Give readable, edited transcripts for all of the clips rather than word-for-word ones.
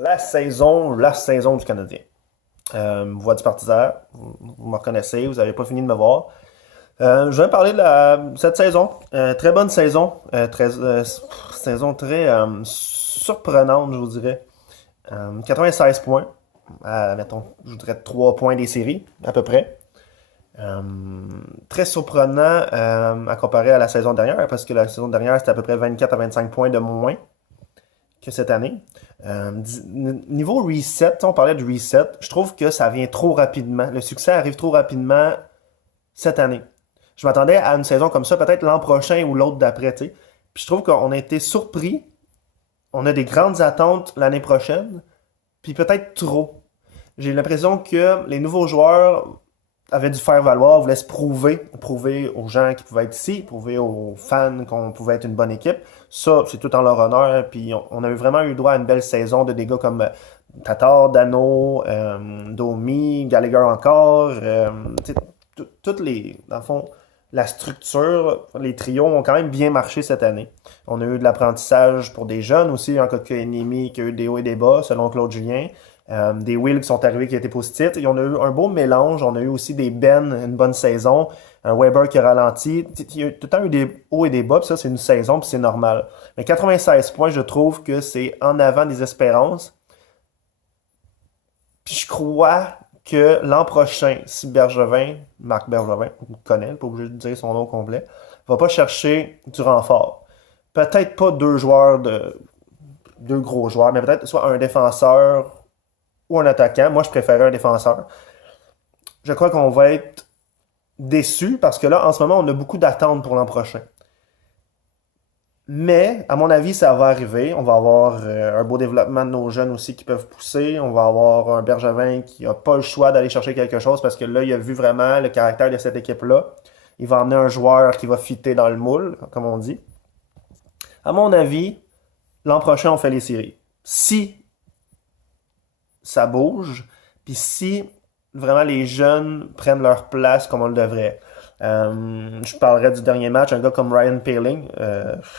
la saison du Canadien. Voix du partisan, vous me reconnaissez, vous n'avez pas fini de me voir. Je vais parler de cette saison. Très bonne saison. Saison très surprenante, je vous dirais. 96 points. Mettons, je voudrais 3 points des séries, à peu près. Très surprenant à comparer à la saison dernière, parce que la saison dernière, c'était à peu près 24 à 25 points de moins que cette année. Niveau reset, on parlait de reset, je trouve que ça vient trop rapidement. Le succès arrive trop rapidement cette année. Je m'attendais à une saison comme ça, peut-être l'an prochain ou l'autre d'après, tu sais. Puis je trouve qu'on a été surpris. On a des grandes attentes l'année prochaine, puis peut-être trop. J'ai l'impression que les nouveaux joueurs avaient dû faire valoir, voulaient se prouver aux gens qui pouvaient être ici, prouver aux fans qu'on pouvait être une bonne équipe. Ça, c'est tout en leur honneur. Puis on a vraiment eu droit à une belle saison de des gars comme Tatar, Dano, Domi, Gallagher encore. Toutes les, dans le fond, la structure, les trios ont quand même bien marché cette année. On a eu de l'apprentissage pour des jeunes aussi, un cas de Ennemi qui a eu des hauts et des bas, selon Claude Julien. Des Will qui sont arrivés qui étaient positifs. Et on a eu un beau mélange. On a eu aussi des Ben, une bonne saison. Un Weber qui a ralenti. Il y a tout le temps eu des hauts et des bas, puis ça, c'est une saison, puis c'est normal. Mais 96 points, je trouve que c'est en avant des espérances. Puis je crois que l'an prochain, si Bergevin, Marc Bergevin, on le connaît, pas obligé de dire son nom complet, va pas chercher du renfort. Peut-être pas deux gros joueurs, mais peut-être soit un défenseur ou un attaquant. Moi, je préférais un défenseur. Je crois qu'on va être déçus parce que là, en ce moment, on a beaucoup d'attentes pour l'an prochain. Mais, à mon avis, ça va arriver. On va avoir un beau développement de nos jeunes aussi qui peuvent pousser. On va avoir un Bergevin qui n'a pas le choix d'aller chercher quelque chose parce que là, il a vu vraiment le caractère de cette équipe-là. Il va emmener un joueur qui va fitter dans le moule, comme on dit. À mon avis, l'an prochain, on fait les séries. Si ça bouge, puis si vraiment les jeunes prennent leur place comme on le devrait. Je parlerai du dernier match, un gars comme Ryan Poehling,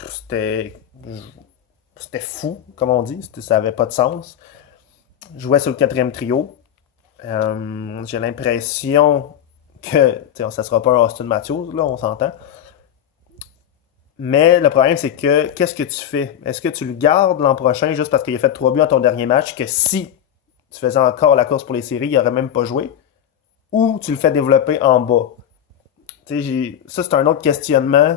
c'était fou, comme on dit, ça avait pas de sens. Jouait sur le quatrième trio. J'ai l'impression que ça sera pas un Austin Matthews, là, on s'entend. Mais le problème, c'est que qu'est-ce que tu fais? Est-ce que tu le gardes l'an prochain juste parce qu'il a fait 3 buts dans ton dernier match, que si tu faisais encore la course pour les séries, il n'aurait même pas joué, ou tu le fais développer en bas. Ça, c'est un autre questionnement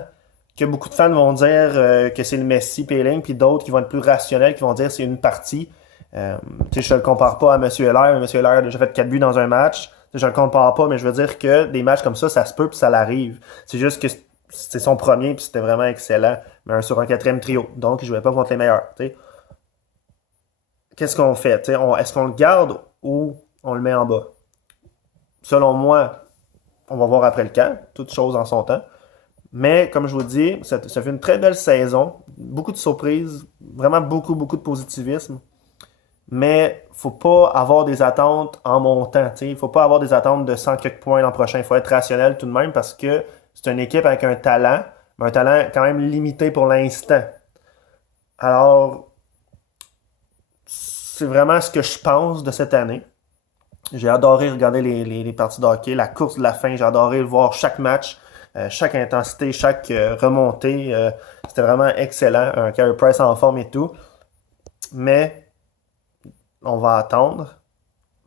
que beaucoup de fans vont dire que c'est le Messi, Poehling, puis d'autres qui vont être plus rationnels, qui vont dire que c'est une partie. Je ne le compare pas à M. Heller. M. Heller a déjà fait 4 buts dans un match. Je ne le compare pas, mais je veux dire que des matchs comme ça se peut, puis ça l'arrive. C'est juste que c'est son premier, puis c'était vraiment excellent, mais sur un quatrième trio. Donc, il ne jouait pas contre les meilleurs. T'sais. Qu'est-ce qu'on fait? Est-ce qu'on le garde ou on le met en bas? Selon moi, on va voir après le camp, toutes choses en son temps. Mais comme je vous dis, ça fait une très belle saison, beaucoup de surprises, vraiment beaucoup, beaucoup de positivisme. Mais faut pas avoir des attentes en montant. Il faut pas avoir des attentes de 100 quelques points l'an prochain. Il faut être rationnel tout de même parce que c'est une équipe avec un talent, mais un talent quand même limité pour l'instant. Alors, c'est vraiment ce que je pense de cette année. J'ai adoré regarder les parties de hockey, la course de la fin. J'ai adoré voir chaque match, chaque intensité, chaque remontée. C'était vraiment excellent. Un Carey Price en forme et tout. Mais on va attendre.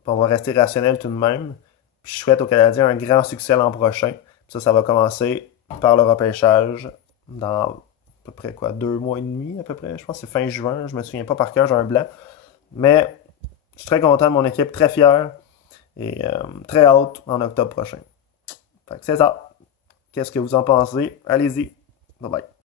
On va rester rationnel tout de même. Puis je souhaite aux Canadiens un grand succès l'an prochain. Puis ça va commencer par le repêchage dans à peu près 2 mois et demi à peu près. Je pense que c'est fin juin. Je me souviens pas par cœur, j'ai un blanc. Mais je suis très content de mon équipe, très fier. Et très hâte en octobre prochain. Fait que c'est ça. Qu'est-ce que vous en pensez? Allez-y. Bye bye.